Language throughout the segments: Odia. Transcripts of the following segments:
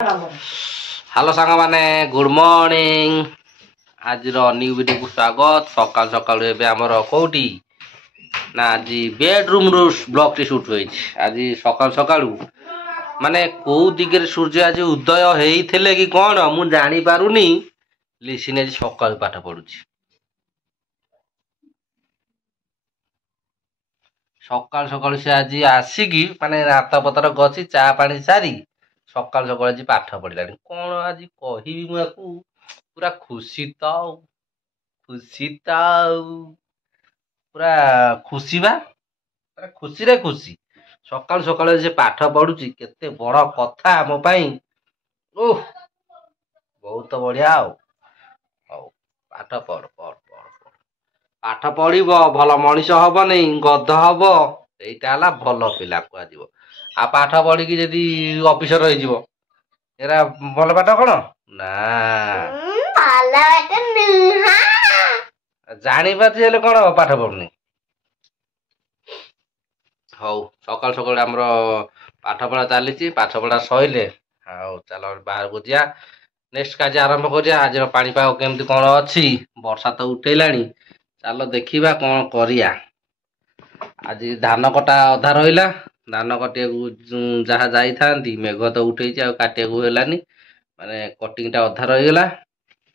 हेलो सांग माने गुड मॉर्निंग। आज न्यू वीडियो को स्वागत। सकाल सकाल आमर कौटी ना आज बेडरूम रू ब्लॉग टी शूट हुई। आज सकाल सकाल माने कौ दिगरे सूर्य आज उदय होते कि कौन मु जानी पारुनी। लिसिन आज सकाल पाठ पढ़ुची सकाल सकाल से आज आसिकी माने रात पतर गछि चा पानी सारी सकाल सकाल आज पाठ पढ़िलानी। कौन आज कहबी मुझे पूरा खुशी तो खुशी तो पूरा खुशी बा पूरा खुशी रे खुशी। सकाल सकाल से पाठ पढ़ुची केते बड़ कथा मो पाई। ओह बहुत बढ़िया। पाठ पढ़ पढ़ पढ़ पाठ पढ़िब भल मनीष हब नहीं गध हब। এইটা ହେଲା ଭଲ ପିଲା କୁହାଯିବ। ଆଉ ପାଠ ପଢିକି ଯଦି ଅଫିସର ହେଇଯିବ ଏରା ଭଲ ପାଠ କଣ ନା ଜାଣିପାରୁଛି ହେଲେ କଣ ପାଠ ପଢୁନି। ହଉ ସକାଳ ସକାଳ ଆମର ପାଠ ପଢା ଚାଲିଛି। ପାଠ ପଢା ସଇଲେ ଆଉ ଚାଲ ବାହାରକୁ ଯିବା। ନେକ୍ସଟ କାର୍ଯ୍ୟ ଆରମ୍ଭ କରିବା। ଆଜିର ପାଣିପାଗ କେମିତି କଣ ଅଛି? ବର୍ଷା ତ ଉଠେଇଲାଣି। ଚାଲ ଦେଖିବା କଣ କରିବା। ଆଜି ଧାନ କଟା ଅଧା ରହିଲା। ଧାନ କାଟିବାକୁ ଯାହା ଯାଇଥାନ୍ତି ମେଘ ତ ଉଠେଇଛି ଆଉ କାଟିବାକୁ ହେଲାନି। ମାନେ କଟିଂଟା ଅଧା ରହିଗଲା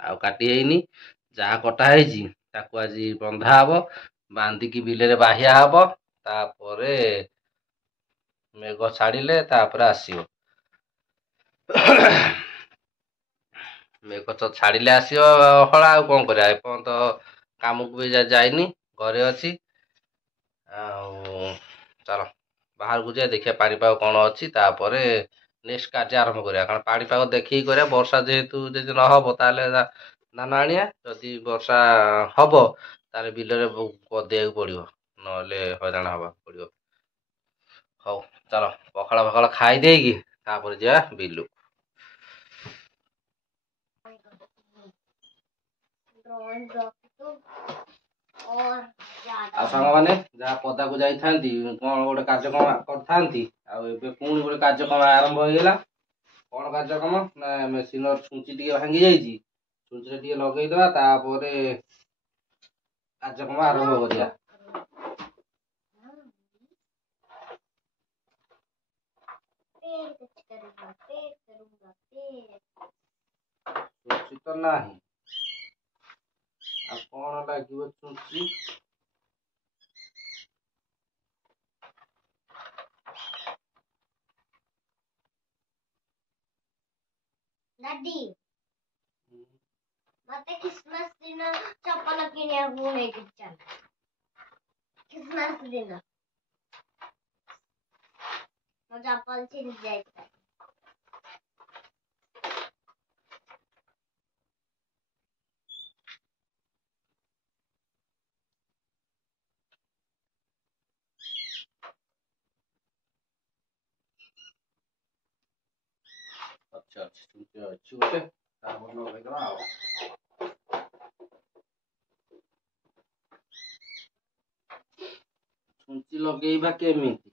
ଆଉ କାଟି ହେଇନି। ଯାହା କଟା ହେଇଛି ତାକୁ ଆଜି ବନ୍ଧା ହବ। ବାନ୍ଧିକି ବିଲରେ ବାହିଆ ହବ। ତାପରେ ମେଘ ଛାଡ଼ିଲେ ତାପରେ ଆସିବ। ମେଘ ତ ଛାଡ଼ିଲେ ଆସିବ ହଳା। ଆଉ କଣ କରିବା। ଏପର୍ଯ୍ୟନ୍ତ କାମକୁ ବି ଯାଇନି ଘରେ ଅଛି। ଆଉ ଚାଲ ବାହାରକୁ ଯିବା ଦେଖିବା ପାଣିପାଗ କଣ ଅଛି। ତାପରେ ନେକ୍ସଟ କାର୍ଯ୍ୟ ଆରମ୍ଭ କରିବା। କାରଣ ପାଣିପାଗ ଦେଖିକି କରିବା। ବର୍ଷା ଯେହେତୁ ଯଦି ନହବ ତାହେଲେ ଧାନ ଆଣିବା। ଯଦି ବର୍ଷା ହବ ତାହେଲେ ବିଲରେ ଗଦେଇବାକୁ ପଡ଼ିବ। ନହେଲେ ହଇରାଣ ହବାକୁ ପଡ଼ିବ। ହଉ ଚାଲ ପଖାଳ ଫଖାଳ ଖାଇ ଦେଇକି ତାପରେ ଯିବା ବିଲକୁ। ଆଉ ସାଙ୍ଗମାନେ ଯାହା ପଦାକୁ ଯାଇଥାନ୍ତି କଣ ଗୋଟେ କାର୍ଯ୍ୟକ୍ରମ କରିଥାନ୍ତି ଆଉ ଏବେ ପୁଣି ଗୋଟେ କାର୍ଯ୍ୟକ୍ରମ ଆରମ୍ଭ ହେଇଗଲା। କଣ କାର୍ଯ୍ୟକ୍ରମ ନା ମେସିନର ଛୁଞ୍ଚି ଟିକେ ଭାଙ୍ଗି ଯାଇଛି। ଛୁଞ୍ଚିରେ ଟିକେ ଲଗେଇଦବା ତାପରେ କାର୍ଯ୍ୟକ୍ରମ ଆରମ୍ଭ କରିବା। ଛୁଞ୍ଚି ତ ନାହିଁ ଆଉ କଣ ଲାଗିବ ଛୁଞ୍ଚି। दादी मते क्रिसमस दिन चप्पल किनिया हुए चल क्रिसमस दिन मो चप्पल छिन जाय। अच्छा छुଞ୍ଚି ଅଛି ଗୋଟେ ତାପରେ ଲଗେଇଦବା ଆଉ। ଛୁଞ୍ଚି ଲଗେଇବା କେମିତି?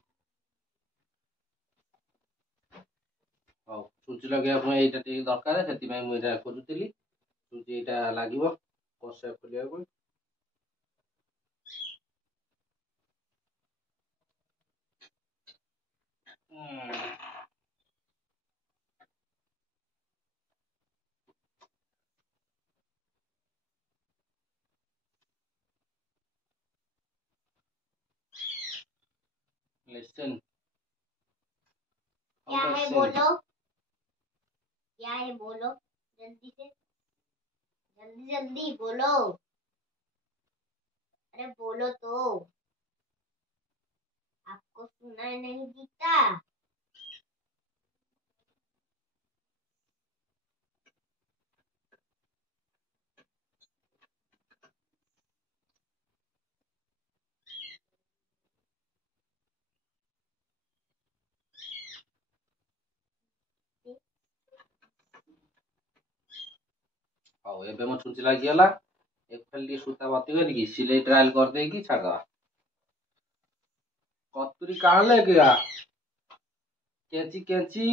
ହଉ ଛୁଞ୍ଚି ଲଗେଇବା ପାଇଁ ଏଇଟା ଟିକେ ଦରକାର। ସେଥିପାଇଁ ମୁଁ ଏଇଟା ଖୋଜୁଥିଲି। ଛୁଞ୍ଚି ଏଇଟା ଲାଗିବ କଷା ଖୋଲିବାକୁ। लिसन क्या है बोलो क्या है बोलो जल्दी से जल्दी जल्दी बोलो। अरे बोलो तो आपको सुनाई नहीं देता। ହଉ ଏବେ ମୋ ଛୁଞ୍ଚି ଲାଗିଗଲା। ଏକ ଖାଲି ଟିକେ ସୂତା ଭର୍ତ୍ତି କରିକି ସିଲେଇ ଟ୍ରାଏଲ କରିଦେଇକି ଛାଡ଼ିଦବା। कतुरी कहाँ ले गया? कैंची कैंची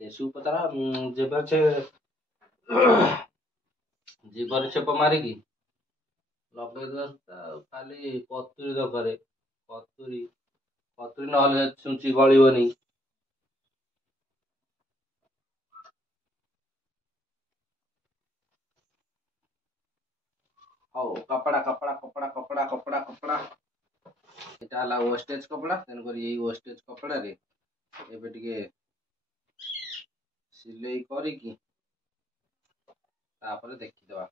ଦେଶୀ ଉପଚାର ଜୀବରେ ଛେପ ମାରିକି ଲଗେଇଦବା ଆଉ ଖାଲି କତୁରୀ ଦରକାର। କତୁରୀ ନହେଲେ ଛୁଞ୍ଚି ଗଳିବନି। ହଉ କପଡ଼ା এটা ହେଲା ୱେଷ୍ଟେଜ୍ କପଡ଼ା। ତେଣୁକରି ଏଇ ୱେଷ୍ଟେଜ୍ କପଡ଼ାରେ ଏବେ ଟିକେ ସିଲେଇ କରିକି ତାପରେ ଦେଖିଦେବା।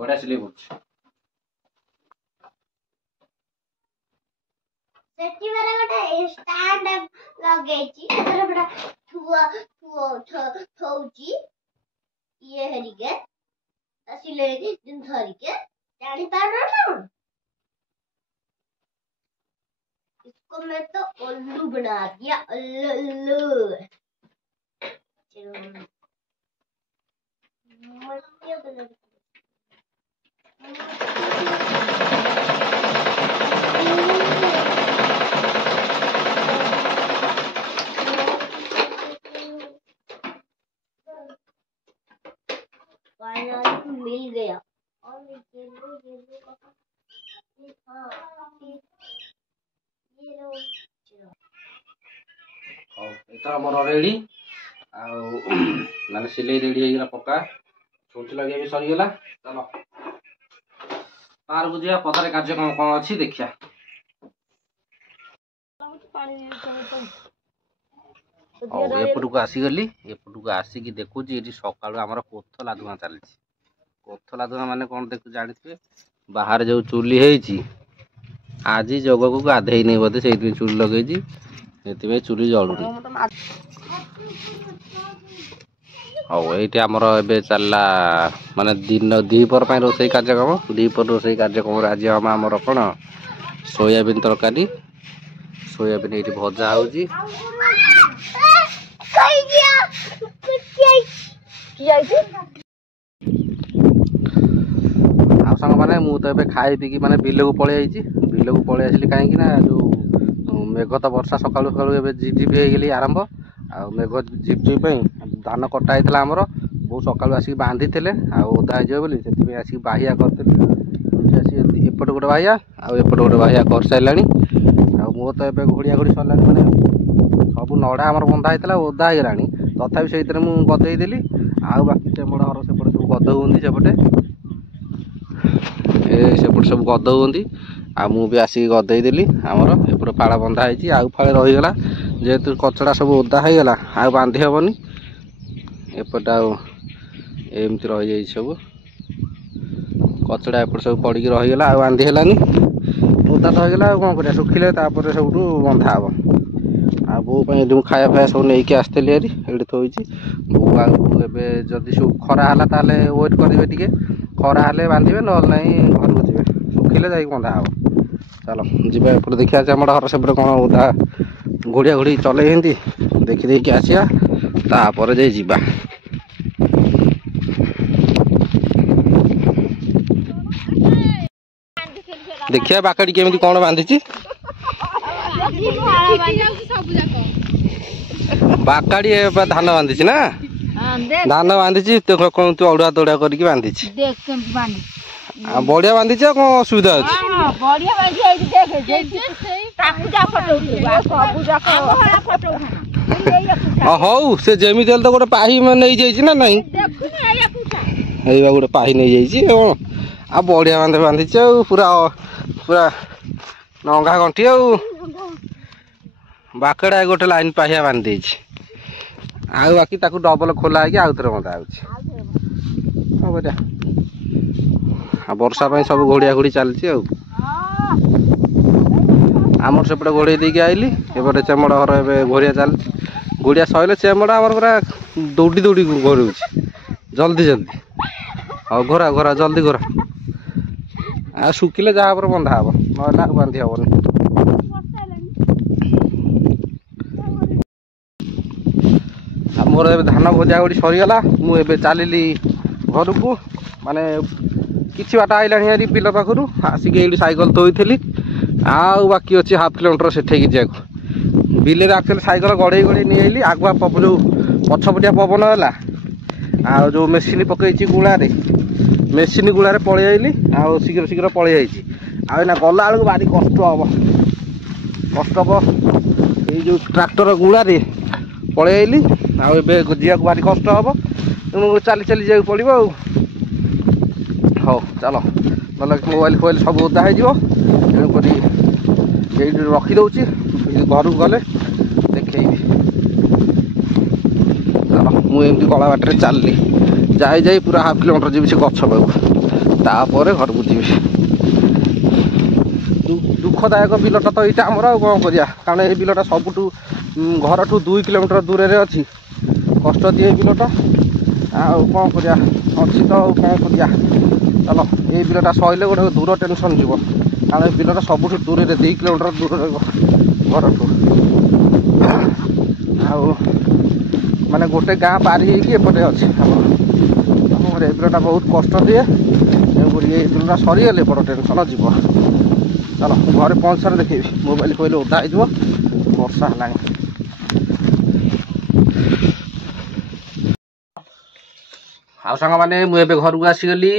ବଢ଼ିଆ ସିଲେଇ କରୁଛି। ସେଠି ମାନେ ଗୋଟେ ଷ୍ଟାଣ୍ଡ ଲଗେଇଛି, ସେଥିରେ ଗୋଟେ ଥଉଛି ଇଏ ହେରିକେ ସିଲେଇ ଜିନିଷ ହେରିକେ ଜାଣିପାରୁନ ନା? इसको मैं तो उल्लू बना दिया, उल्लू। मिल गया। और ଏଥର ଆମର ରେଡି ଆଉ ମାନେ ସିଲେଇ ରେଡି ହେଇଗଲା। ପକ୍କା ଛୁଞ୍ଚି ଲଗେଇବା ବି ସରିଗଲା। ଚାଲ ବାହାରକୁ ଯିବା, ପଦାରେ କାର୍ଯ୍ୟକ୍ରମ କ'ଣ ଅଛି ଦେଖିବା। ହଉ ଏପଟକୁ ଆସିଗଲି। ଏପଟକୁ ଆସିକି ଦେଖୁଛି ଏଠି ସକାଳୁ ଆମର କୋଥଲା ଧୂଆଁ ଚାଲିଛି। କୋଥଲା ଧୂଆଁ ମାନେ କ'ଣ ଜାଣିଥିବେ, ବାହାରେ ଯୋଉ ଚୁଲି ହେଇଛି ଆଜି ଜଗକୁ ଗାଧେଇ ନେଇ ବୋଧେ, ସେଇଥିପାଇଁ ଚୁଲି ଲଗେଇଛି, ସେଥିପାଇଁ ଚୁଲି ଜଳୁନି। ହଉ ଏଇଠି ଆମର ଏବେ ଚାଲିଲା ମାନେ ଦ୍ୱିପହର ପାଇଁ ରୋଷେଇ କାର୍ଯ୍ୟକ୍ରମ। ଦ୍ୱିପହର ରୋଷେଇ କାର୍ଯ୍ୟକ୍ରମରେ ଆଜି ଆମର କ'ଣ ସୋୟାବିନ୍ ତରକାରୀ, ସୋୟାବିନ୍ ଏଇଠି ଭଜା ହେଉଛି। ଆଉ ସାଙ୍ଗମାନେ ମୁଁ ତ ଏବେ ଖାଇ ପିଇକି ମାନେ ବିଲକୁ ପଳେଇ ଆସିଛି। ବିଲକୁ ପଳେଇ ଆସିଲି କାହିଁକି ନା ଯୋଉ ମେଘ ତ ବର୍ଷା ସକାଳୁ ଏବେ ଝିପଝିପି ହେଇଗଲି ଆରମ୍ଭ। ଆଉ ମେଘ ଝିପଝିପି ପାଇଁ ଧାନ କଟା ହେଇଥିଲା ଆମର, ବୋଉ ସକାଳୁ ଆସିକି ବାନ୍ଧିଥିଲେ ଆଉ ଓଦା ହେଇଯିବ ବୋଲି, ସେଥିପାଇଁ ଆସିକି ବାହିଆ କରିଥିଲି। ଏପଟେ ଗୋଟେ ବାହିଆ ଆଉ ଏପଟେ ଗୋଟେ ବାହିଆ କରିସାରିଲାଣି। ଆଉ ମୋର ତ ଏବେ ଘୋଡ଼ିଆ ଘୋଡ଼ି ସରିଲାଣି, ମାନେ ସବୁ ନଡ଼ା ଆମର ବନ୍ଧା ହେଇଥିଲା ଓଦା ହେଇଗଲାଣି, ତଥାପି ସେଇଥିରେ ମୁଁ ଗଦେଇ ଦେଲି। ଆଉ ବାକି ଚେମଡ଼ ଘର ସେପଟେ ସବୁ ଗଦ ହୁଅନ୍ତି, ସେପଟେ ସବୁ ଗଦ ହୁଅନ୍ତି। ଆଉ ମୁଁ ବି ଆସିକି ଗଦେଇ ଦେଲି। ଆମର ଏପଟେ ଫାଳ ବନ୍ଧା ହେଇଛି, ଆଉ ଫାଳେ ରହିଗଲା। ଯେହେତୁ କଚଡ଼ା ସବୁ ଓଦା ହେଇଗଲା ଆଉ ବାନ୍ଧି ହେବନି। ଏପଟେ ଆଉ ଏମିତି ରହିଯାଇଛି ସବୁ କଚଡ଼ା, ଏପଟେ ସବୁ ପଡ଼ିକି ରହିଗଲା ଆଉ ବାନ୍ଧି ହେଲାନି। ଓଦା ତ ହେଇଗଲା, ଆଉ କ'ଣ କରିବା, ଶୁଖିଲେ ତାପରେ ସବୁଠୁ ବନ୍ଧା ହବ। ଆଉ ବୋଉ ପାଇଁ ଏଠି ମୁଁ ଖାଇବା ଫାଇବା ସବୁ ନେଇକି ଆସିଥିଲି ହେରି, ଏଇଠି ଥୋଇଛି। ବୋଉ ଆଉ ଏବେ ଯଦି ସବୁ ଖରା ହେଲା ତାହେଲେ ୱେଟ୍ କରିବେ ଟିକେ, ଖରା ହେଲେ ବାନ୍ଧିବେ, ନହେଲେ ନାହିଁ ଘରକୁ ଯିବେ, ଶୁଖିଲେ ଯାଇକି ବନ୍ଧା ହବ। ଚାଲ ଯିବା ଏପଟେ ଦେଖିବା ଯେ ଆମର ଘର ସେପଟେ କ'ଣ ଓଦା ଘୋଡ଼ିଆ ଘୋଡ଼ି ଚଲେଇଛନ୍ତି, ଦେଖିଦେଇକି ଆସିବା, ତାପରେ ଯାଇ ଯିବା। ଦେଖିବା ବାକାଡି କେମିତି କ'ଣ ବାନ୍ଧିଛି। ବାକାଡି ଧାନ ବାନ୍ଧିଛି ନା, ଧାନ ବାନ୍ଧିଛି କେମିତି ଅଡୁଆ ତଡୁଆ କରିକି ବାନ୍ଧିଛି। ବଢିଆ ବାନ୍ଧିଛି, ଆଉ କ'ଣ ଅସୁବିଧା ଅଛି? ହଉ ସେ ଯେମିତି ହେଲେ ତ ଗୋଟେ ପାହି ନେଇଯାଇଛି ନା ନାଇଁ, ଏଇବା ଗୋଟେ ପାହି ନେଇଯାଇଛି। ଆଉ ବଢିଆ ବାନ୍ଧିଛି, ଆଉ ପୁରା ପୁରା ନଙ୍ଗା ଗଣ୍ଠି। ଆଉ ବାକେଡ଼ା ଗୋଟେ ଲାଇନ୍ ପାହିଆ ବାନ୍ଧି ଦେଇଛି, ଆଉ ବାକି ତାକୁ ଡବଲ ଖୋଲା ହେଇକି ଆଉ ଥରେ ବନ୍ଧା ହେଉଛି। वर्षा सब घोड़िया घोड़ी चलती आमर सेपटे घोड़े देके आइली एपटे चेमड़ा घर ए घोड़िया चल घोड़िया सैले चेमड़ा आमर पूरा दौड़ी दौड़ी घोर जल्दी जल्दी हाँ घोरा घोरा जल्दी घोरा आ शुखिले जहाँ पर बंधा हम ना बांधि हेनी मोर धान भजा गोटी सरीगला मुझे चलिली घर को माने किसी बाट आइलानी बिल पाखु आसिक ये सैकल थोड़ी आउ बाकी अच्छी हाफ किलोमीटर से जाक बिल एक्चुअली सैकल गड़े गड़े नहीं आइली आगुआ जो पछपटिया पवन है आ जो मेसीन पकई गुड़े मेसीन गुड़े पलि आइली आ शीघ्र शीघ्र पलि आईना गला बेलू भारी कष्ट हम ये ट्रैक्टर गुड़े पलि आइली आगे भारी कष्ट हम तेणु चली चली जा पड़ो हाँ चल ना मोबाइल फोबाइल सब ओदा हो तेणुक रखीदे घर को गले देखे चल मुझे गला बाटर चलली जाई जाई पूरा हाफ किलोमीटर जी से गछ पाक घर को जी दुखदायक बिलटा तो यहाँ आमर कौन करा कारण ये बिलटा सबुठ घर ठू 2 किलोमीटर दूर में अच्छी कष्ट दिए बिलटा कौन करा अच्छी तो कौन करा चलो ये बिलटा सैले गोटे दूर टेंशन जीव कारण बिलटा सबुठ दूर 2 किलोमीटर दूर घर ठू माने गोटे गाँ पारी होपटे अच्छे ये बिलटा बहुत कष्ट दिए ये बिलटा सरीगले बड़ टेंशन जीव चलो घर पहुँचार देखेबी मोबाइल फोबाइल ओदा हो वर्षा है आ सांग मैंने मुझे घर को आसीगली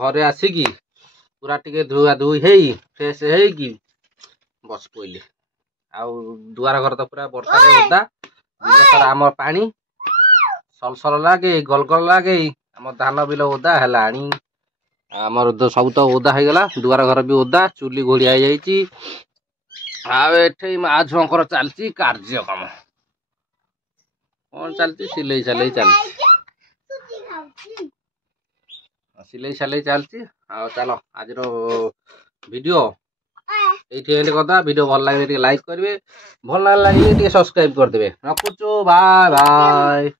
घरे आसिकी पूरा टिके धुआ धुई है फ्रेश है बस पड़े दुआर घर तो पूरा वर्षा ओदा सारा आम पानी सलसल लगे गलगल लगे आम धान बिल ओदा है आमर सब तो ओदा हो गला दुआर घर भी ओदा चुली घोड़िया आठे माँ झुआर चलती कार्य कम कौन चलती सिले साले चलती सिले साले चलती चलो आज वीडियो ये करदा वीडियो भल लगे लाइक करेंगे भल लगे सब्सक्राइब करदे रखुचु बाय बाय।